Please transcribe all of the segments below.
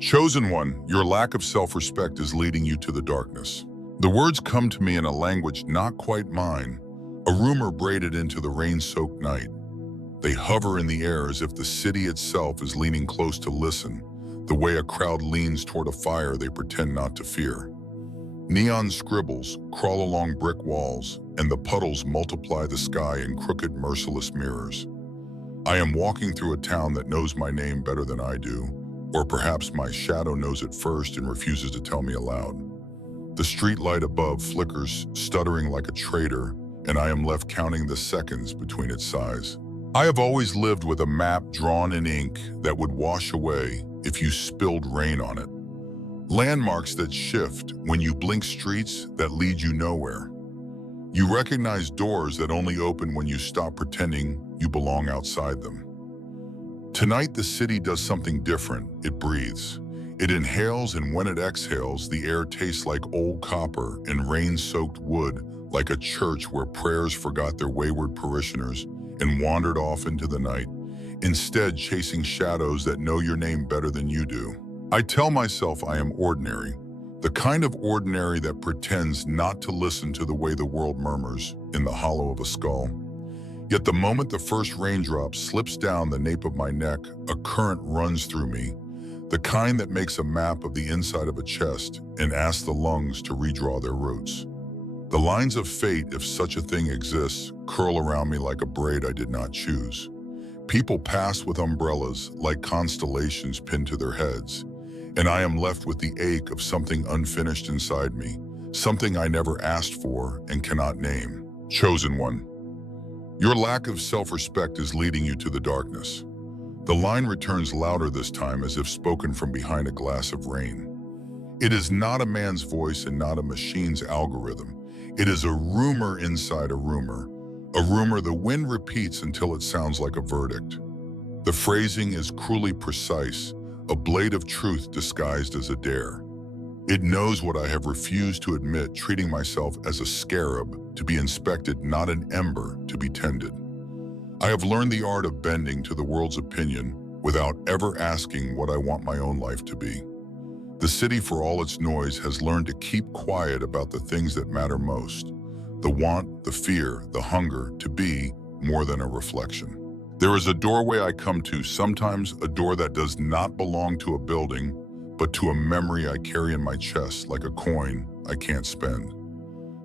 Chosen one, your lack of self-respect is leading you to the darkness. The words come to me in a language not quite mine, a rumor braided into the rain-soaked night. They hover in the air as if the city itself is leaning close to listen, the way a crowd leans toward a fire they pretend not to fear. Neon scribbles crawl along brick walls, and the puddles multiply the sky in crooked, merciless mirrors. I am walking through a town that knows my name better than I do, or perhaps my shadow knows it first and refuses to tell me aloud. The streetlight above flickers, stuttering like a traitor, and I am left counting the seconds between its sighs. I have always lived with a map drawn in ink that would wash away if you spilled rain on it. Landmarks that shift when you blink, streets that lead you nowhere. You recognize doors that only open when you stop pretending you belong outside them. Tonight, the city does something different. It breathes. It inhales, and when it exhales, the air tastes like old copper and rain-soaked wood, like a church where prayers forgot their wayward parishioners and wandered off into the night, instead chasing shadows that know your name better than you do. I tell myself I am ordinary, the kind of ordinary that pretends not to listen to the way the world murmurs in the hollow of a skull. Yet the moment the first raindrop slips down the nape of my neck, a current runs through me, the kind that makes a map of the inside of a chest and asks the lungs to redraw their roots. The lines of fate, if such a thing exists, curl around me like a braid I did not choose. People pass with umbrellas like constellations pinned to their heads, and I am left with the ache of something unfinished inside me, something I never asked for and cannot name. Chosen one. Your lack of self-respect is leading you to the darkness. The line returns louder this time, as if spoken from behind a glass of rain. It is not a man's voice and not a machine's algorithm. It is a rumor inside a rumor the wind repeats until it sounds like a verdict. The phrasing is cruelly precise, a blade of truth disguised as a dare. It knows what I have refused to admit, treating myself as a scarab to be inspected, not an ember to be tended. I have learned the art of bending to the world's opinion without ever asking what I want my own life to be. The city, for all its noise, has learned to keep quiet about the things that matter most. The want, the fear, the hunger to be more than a reflection. There is a doorway I come to, sometimes a door that does not belong to a building, but to a memory I carry in my chest like a coin I can't spend.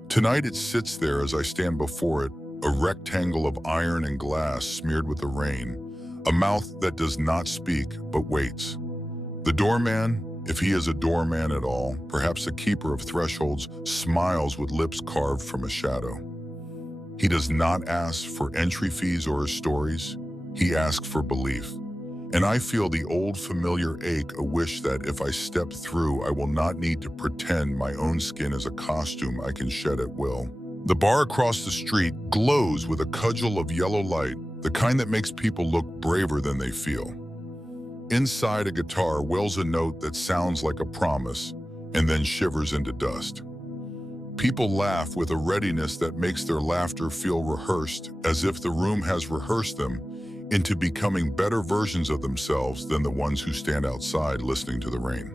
Tonight it sits there as I stand before it, a rectangle of iron and glass smeared with the rain, a mouth that does not speak but waits. The doorman, if he is a doorman at all, perhaps a keeper of thresholds, smiles with lips carved from a shadow. He does not ask for entry fees or stories. He asks for belief. And I feel the old familiar ache, a wish that if I step through, I will not need to pretend my own skin is a costume I can shed at will. The bar across the street glows with a cudgel of yellow light, the kind that makes people look braver than they feel. Inside, a guitar wails a note that sounds like a promise and then shivers into dust. People laugh with a readiness that makes their laughter feel rehearsed, as if the room has rehearsed them into becoming better versions of themselves than the ones who stand outside listening to the rain.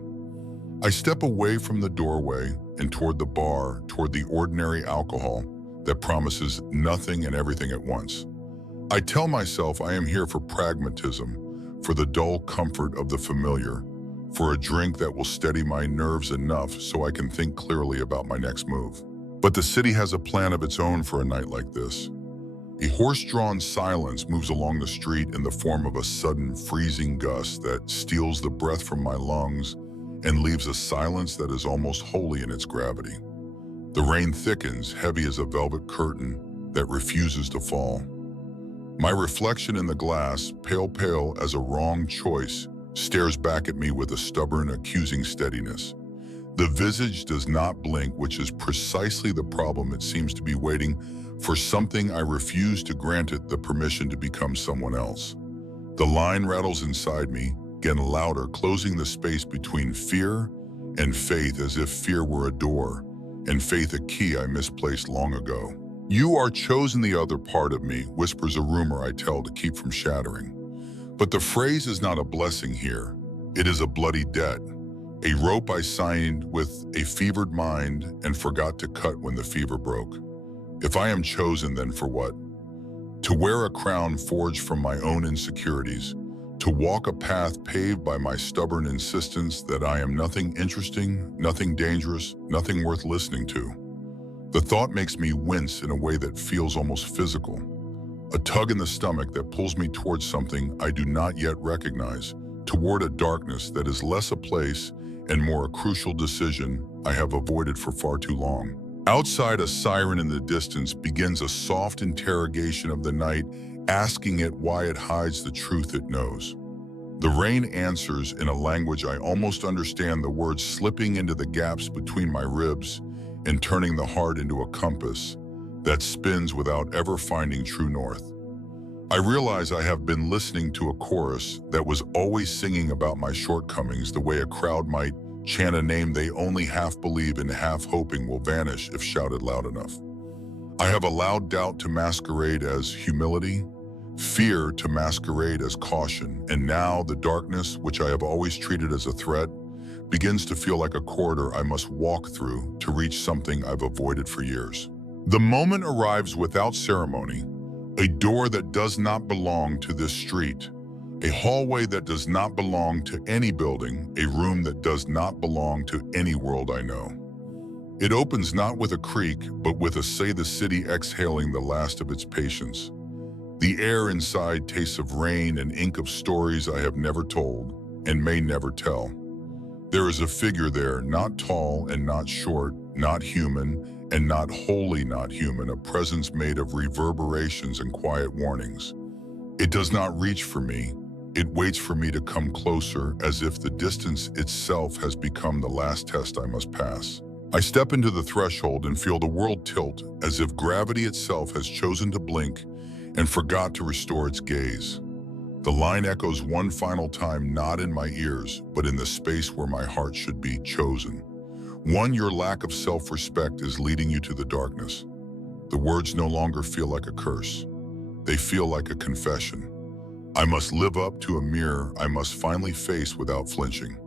I step away from the doorway and toward the bar, toward the ordinary alcohol that promises nothing and everything at once. I tell myself I am here for pragmatism, for the dull comfort of the familiar, for a drink that will steady my nerves enough so I can think clearly about my next move. But the city has a plan of its own for a night like this. A horse-drawn silence moves along the street in the form of a sudden freezing gust that steals the breath from my lungs and leaves a silence that is almost holy in its gravity. The rain thickens, heavy as a velvet curtain that refuses to fall. My reflection in the glass, pale as a wrong choice, stares back at me with a stubborn, accusing steadiness. The visage does not blink, which is precisely the problem. It seems to be waiting for something I refuse to grant it the permission to become someone else. The line rattles inside me, again louder, closing the space between fear and faith, as if fear were a door and faith a key I misplaced long ago. You are chosen, the other part of me, whispers a rumor I tell to keep from shattering. But the phrase is not a blessing here. It is a bloody debt. A rope I signed with a fevered mind and forgot to cut when the fever broke. If I am chosen, then for what? To wear a crown forged from my own insecurities, to walk a path paved by my stubborn insistence that I am nothing interesting, nothing dangerous, nothing worth listening to. The thought makes me wince in a way that feels almost physical. A tug in the stomach that pulls me towards something I do not yet recognize, toward a darkness that is less a place and more a crucial decision I have avoided for far too long. Outside, a siren in the distance begins a soft interrogation of the night, asking it why it hides the truth it knows. The rain answers in a language I almost understand, the words slipping into the gaps between my ribs and turning the heart into a compass that spins without ever finding true north. I realize I have been listening to a chorus that was always singing about my shortcomings, the way a crowd might chant a name they only half believe and half hoping will vanish if shouted loud enough. I have allowed doubt to masquerade as humility, fear to masquerade as caution, and now the darkness, which I have always treated as a threat, begins to feel like a corridor I must walk through to reach something I've avoided for years. The moment arrives without ceremony, a door that does not belong to this street, a hallway that does not belong to any building, a room that does not belong to any world I know. It opens not with a creak, but with a say the city exhaling the last of its patience. The air inside tastes of rain and ink, of stories I have never told and may never tell. There is a figure there, not tall and not short, not human and not wholly not human, a presence made of reverberations and quiet warnings. It does not reach for me. It waits for me to come closer, as if the distance itself has become the last test I must pass. I step into the threshold and feel the world tilt, as if gravity itself has chosen to blink and forgot to restore its gaze. The line echoes one final time, not in my ears, but in the space where my heart should be. Chosen. One, your lack of self-respect is leading you to the darkness. The words no longer feel like a curse. They feel like a confession. I must live up to a mirror I must finally face without flinching.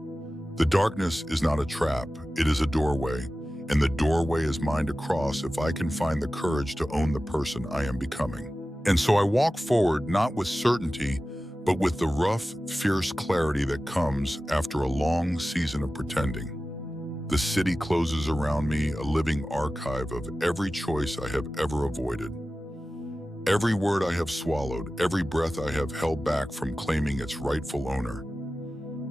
The darkness is not a trap, it is a doorway, and the doorway is mine to cross if I can find the courage to own the person I am becoming. And so I walk forward, not with certainty, but with the rough, fierce clarity that comes after a long season of pretending. The city closes around me, a living archive of every choice I have ever avoided. Every word I have swallowed, every breath I have held back from claiming its rightful owner.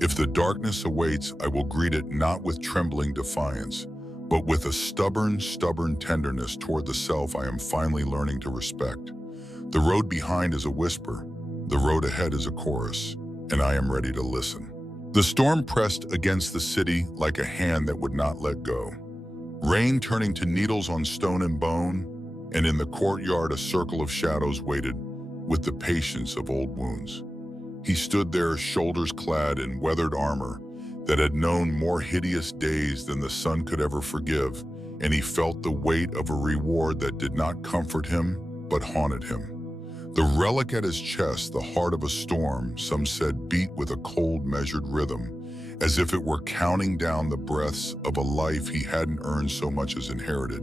If the darkness awaits, I will greet it not with trembling defiance, but with a stubborn tenderness toward the self I am finally learning to respect. The road behind is a whisper, the road ahead is a chorus, and I am ready to listen. The storm pressed against the city like a hand that would not let go. Rain turning to needles on stone and bone, and in the courtyard a circle of shadows waited with the patience of old wounds. He stood there, shoulders clad in weathered armor that had known more hideous days than the sun could ever forgive, and he felt the weight of a reward that did not comfort him, but haunted him. The relic at his chest, the heart of a storm, some said beat with a cold, measured rhythm, as if it were counting down the breaths of a life he hadn't earned so much as inherited,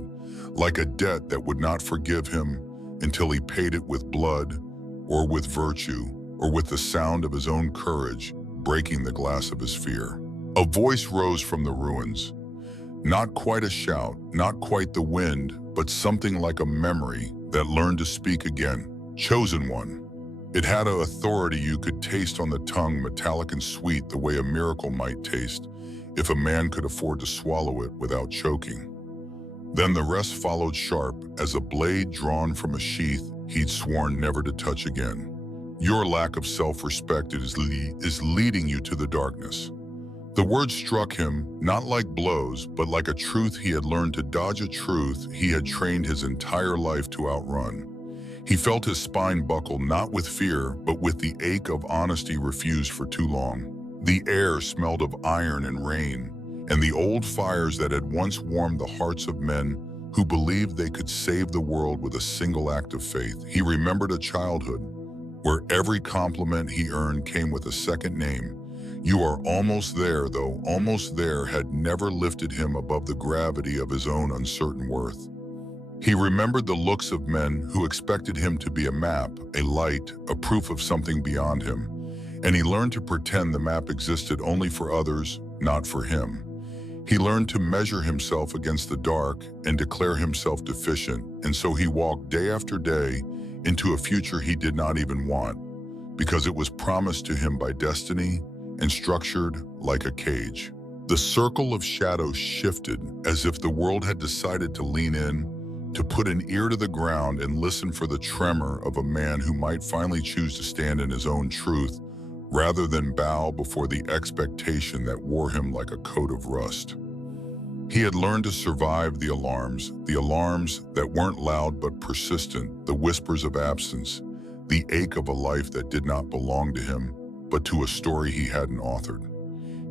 like a debt that would not forgive him until he paid it with blood, or with virtue, or with the sound of his own courage, breaking the glass of his fear. A voice rose from the ruins. Not quite a shout, not quite the wind, but something like a memory that learned to speak again. Chosen one. It had an authority you could taste on the tongue, metallic and sweet, the way a miracle might taste if a man could afford to swallow it without choking. Then the rest followed sharp as a blade drawn from a sheath he'd sworn never to touch again. Your lack of self-respect is leading you to the darkness. The words struck him, not like blows, but like a truth he had learned to dodge, a truth he had trained his entire life to outrun. He felt his spine buckle, not with fear, but with the ache of honesty refused for too long. The air smelled of iron and rain, and the old fires that had once warmed the hearts of men who believed they could save the world with a single act of faith. He remembered a childhood where every compliment he earned came with a second name. You are almost there, though almost there had never lifted him above the gravity of his own uncertain worth. He remembered the looks of men who expected him to be a map, a light, a proof of something beyond him, and he learned to pretend the map existed only for others, not for him. He learned to measure himself against the dark and declare himself deficient, and so he walked day after day into a future he did not even want, because it was promised to him by destiny and structured like a cage. The circle of shadows shifted as if the world had decided to lean in, to put an ear to the ground and listen for the tremor of a man who might finally choose to stand in his own truth rather than bow before the expectation that wore him like a coat of rust. He had learned to survive the alarms that weren't loud but persistent, the whispers of absence, the ache of a life that did not belong to him, but to a story he hadn't authored.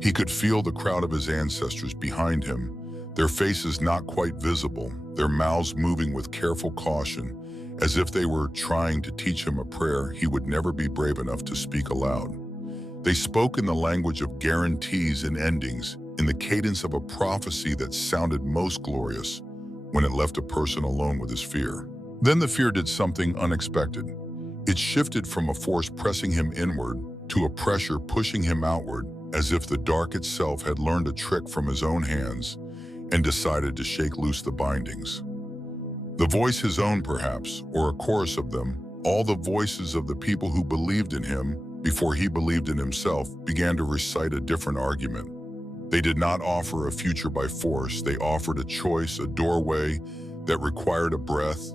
He could feel the crowd of his ancestors behind him, their faces not quite visible, their mouths moving with careful caution, as if they were trying to teach him a prayer he would never be brave enough to speak aloud. They spoke in the language of guarantees and endings, in the cadence of a prophecy that sounded most glorious when it left a person alone with his fear. Then the fear did something unexpected. It shifted from a force pressing him inward to a pressure pushing him outward, as if the dark itself had learned a trick from his own hands and decided to shake loose the bindings. The voice his own perhaps, or a chorus of them, all the voices of the people who believed in him before he believed in himself, began to recite a different argument. They did not offer a future by force. They offered a choice, a doorway that required a breath,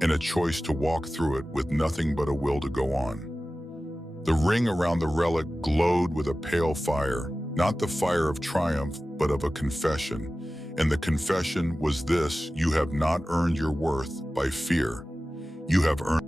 and a choice to walk through it with nothing but a will to go on. The ring around the relic glowed with a pale fire, not the fire of triumph, but of a confession. And the confession was this: you have not earned your worth by fear. You have earned